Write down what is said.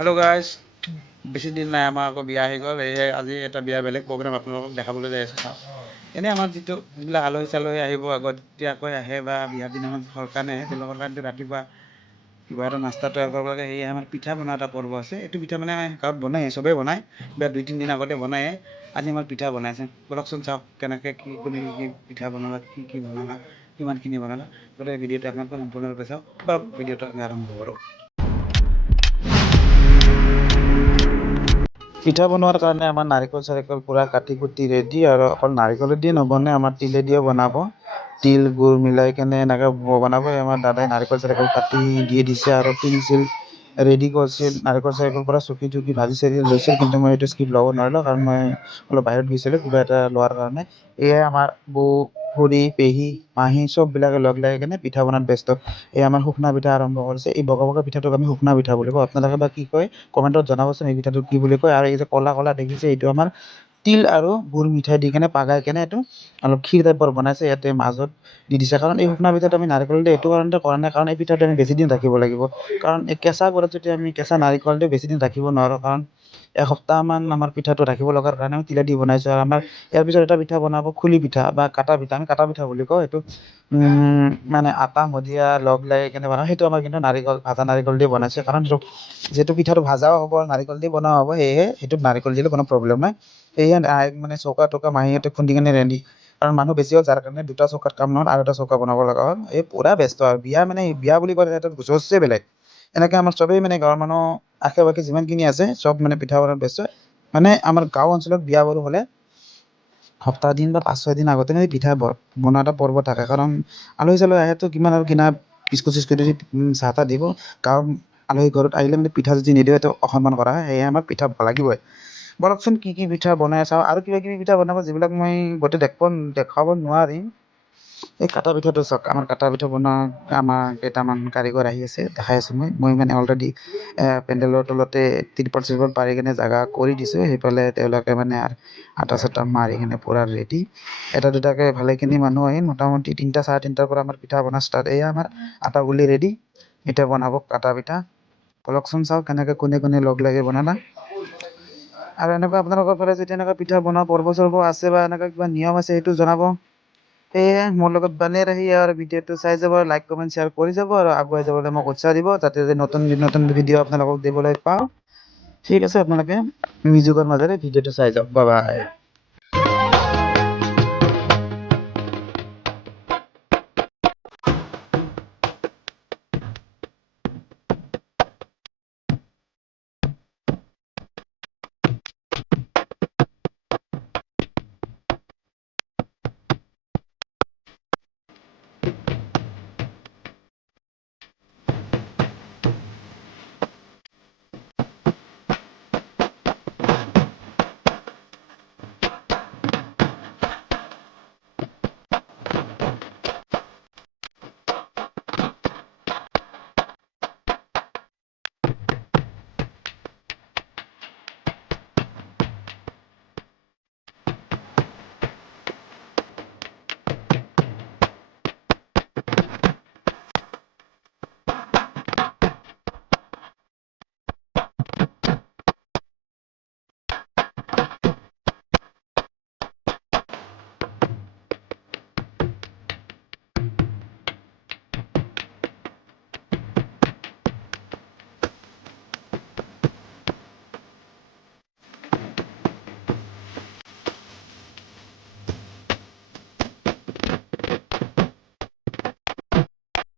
Hello' guys, বেছি দিন নাই আমাৰ আকৌ বিয়া আহি গ'ল। আজি এটা বিয়া বেলেগ প্ৰগ্ৰাম আপোনালোকক দেখাবলৈ যাই আছোঁ। চাওক, এনেই আমাৰ যিবিলাক আলহী চালহী আহিব আগতীয়াকৈ আহে বা বিয়াৰ দিনাখন সৰকাৰণে আহে, তেওঁলোকৰ কাৰণে ৰাতিপুৱা কিবা এটা নাস্তা তৈয়াৰ কৰিব লাগে। সেয়ে আমাৰ পিঠা বনোৱা এটা পৰ্ব আছে। এইটো পিঠা মানে গাঁৱত বনায়, চবেই বনায়। বিয়াৰ 2-3 দিন আগতে বনায়ে। আজি আমাৰ পিঠা বনাইছে। বলকচোন চাওক কেনেকৈ কি পিঠা বনালা, কি বনালা, কিমানখিনি বনালা। গতিকে ভিডিঅ'টো আপোনালোকে সম্পূৰ্ণৰূপে চাওক বা ভিডিঅ'টো আমি আৰম্ভ কৰোঁ। পিঠা বনোৱাৰ কাৰণে আমাৰ নাৰিকল চাৰিকল পূৰা কাটি কুটি ৰেডি, আৰু অকল নাৰিকলেদিয়ে নবনে, আমাৰ তিলেদিও বনাব। তিল গুৰ মিলাই কেনে এনেকৈ বনাব। আমাৰ দাদাই নাৰিকল চাৰিকল কাটি দি দিছে আৰু তিল চিল ৰেডি কৰিছিল। নাৰিকল চাৰিকল পৰা চকি চকি ভাজি চাজি লৈছিল, কিন্তু মই এইটো স্কিপ ল'ব নোৱাৰিলোঁ, কাৰণ মই অলপ বাহিৰত গৈছিলোঁ কিবা এটা লোৱাৰ কাৰণে। এয়াই আমাৰ বৌ, খুৰী, পেহী, মাহী চববিলাকে লগ লাগি কেনে পিঠা বনাত ব্যস্ত। এই আমাৰ শুকনা পিঠা আৰম্ভ কৰিছে। এই বগা বগা পিঠাটোক আমি শুকনা পিঠা বুলি কওঁ। আপোনালোকে বা কি কয় কমেণ্টত জনাবচোন, এই পিঠাটোক কি বুলি কয়। আৰু এই যে ক'লা ক'লা দেখিছে, এইটো আমাৰ তিল আৰু গুৰ মিঠাই দি কেনে পাগাই কেনে এইটো অলপ ক্ষীৰ টাইপৰ বনাইছে। ইয়াতে মাজত দি দিছে, কাৰণ এই শুকনা পিঠাটো আমি নাৰিকল দি এইটো কাৰণতে কৰা নাই, কাৰণ এই পিঠাটো আমি বেছি দিন ৰাখিব লাগিব। কাৰণ এই কেঁচা গুড়ত যদি আমি কেঁচা নাৰিকল দি বেছি দিন ৰাখিব নোৱাৰোঁ, কাৰণ এসপ্তাহমান আমাৰ পিঠাটো ৰাখিব লগাৰ কাৰণে আমি তিলেদি বনাইছোঁ। আৰু আমাৰ ইয়াৰ পিছত এটা পিঠা বনাব, খুলি পিঠা বা কাটা পিঠা। আমি কাটা পিঠা বুলি কওঁ। এইটো মানে আটা ময়দা লগ লাগি কেনে বনাওঁ। সেইটো আমাৰ কিন্তু নাৰিকল, ভাজা নাৰিকল দি বনাইছে। কাৰণ যিহেতু পিঠাটো ভাজাও হ'ব, নাৰিকল দি বনোৱা হ'ব, সেয়েহে সেইটোত নাৰিকল দিলে কোনো প্ৰব্লেম নাই। সেয়ে মানে চৌকা টৌকা মাহীহঁতে খুন্দি কেনে ৰেডি। কাৰণ মানুহ বেছি হ'ল, যাৰ কাৰণে 2টা চৌকাত কাম নহ'ল, আৰু এটা চৌকা বনাব লগা হ'ল। এই পূৰা ব্যস্ত আৰু বিয়া মানে বিয়া বুলি ক'লে এটা জোচে বেলেগ। এনেকৈ আমাৰ চবেই মানে গাঁৱৰ মানুহ আশে পাশে যিমানখিনি আছে চব মানে পিঠা বনোৱাত ব্যস্ত। মানে আমাৰ গাঁও অঞ্চলত বিয়া বাৰু হ'লে সপ্তাহ দিন বা 5-6 দিন আগতে পিঠা বনোৱা এটা পৰ্ব থাকে। কাৰণ আলহী চালহী আহেতো, কিমান আৰু কিনা বিস্কুট চিস্কুট দি চাহ তাহ দিব। গাঁৱৰ আলহী ঘৰত আহিলে মানে পিঠা যদি নিদিওঁ এইটো অসন্মান কৰা হয়। সেয়ে আমাক পিঠা লাগিবই। বলকচোন কি পিঠা বনাই চাওঁ, আৰু কিবা কিবি পিঠা বনাব যিবিলাক মই গোটেই দেখাব নোৱাৰিম। এই কাটা পিঠাটো চাওক, আমাৰ কাটা পিঠা বনোৱা আমাৰ কেইটামান কাৰিকৰ আহি আছে, দেখাই আছোঁ মই মানে অলৰেডি পেণ্ডেলৰ তলতে ত্ৰিপাল চিৰপাল পাৰি কেনে জেগা কৰি দিছোঁ। সেইফালে তেওঁলোকে মানে আটা চাটা মাৰি কেনে পূৰা ৰেডি। এটা দুটাকৈ ভালেখিনি মানুহ আহিল, মোটামুটি 3টা 3:30টাৰ পৰা আমাৰ পিঠা বনোৱা ষ্টাৰ্ট। এয়া আমাৰ আটা গুলি ৰেডি, এতিয়া বনাব কাটা পিঠা। বলকচোন চাওক কেনেকৈ কোনে কোনে লগ লাগি বনালা। আৰু এনেকুৱা আপোনালোকৰ ফালে যদি এনেকুৱা পিঠা বনোৱা পৰ্ব চৰ্ব আছে বা এনেকুৱা কিবা নিয়ম আছে, সেইটো জনাব। সেয়ে মোৰ লগত বানে ৰাহি আৰু ভিডিঅ'টো চাই যাব, লাইক কমেণ্ট শ্বেয়াৰ কৰি যাব, আৰু আগুৱাই যাবলৈ মোক উৎসাহ দিব, যাতে নতুন নতুন ভিডিঅ' আপোনালোকক দিবলৈ পাওঁ। ঠিক আছে, আপোনালোকে মিউজিকৰ মাজেৰে ভিডিঅ'টো চাই যাওক। Bye bye.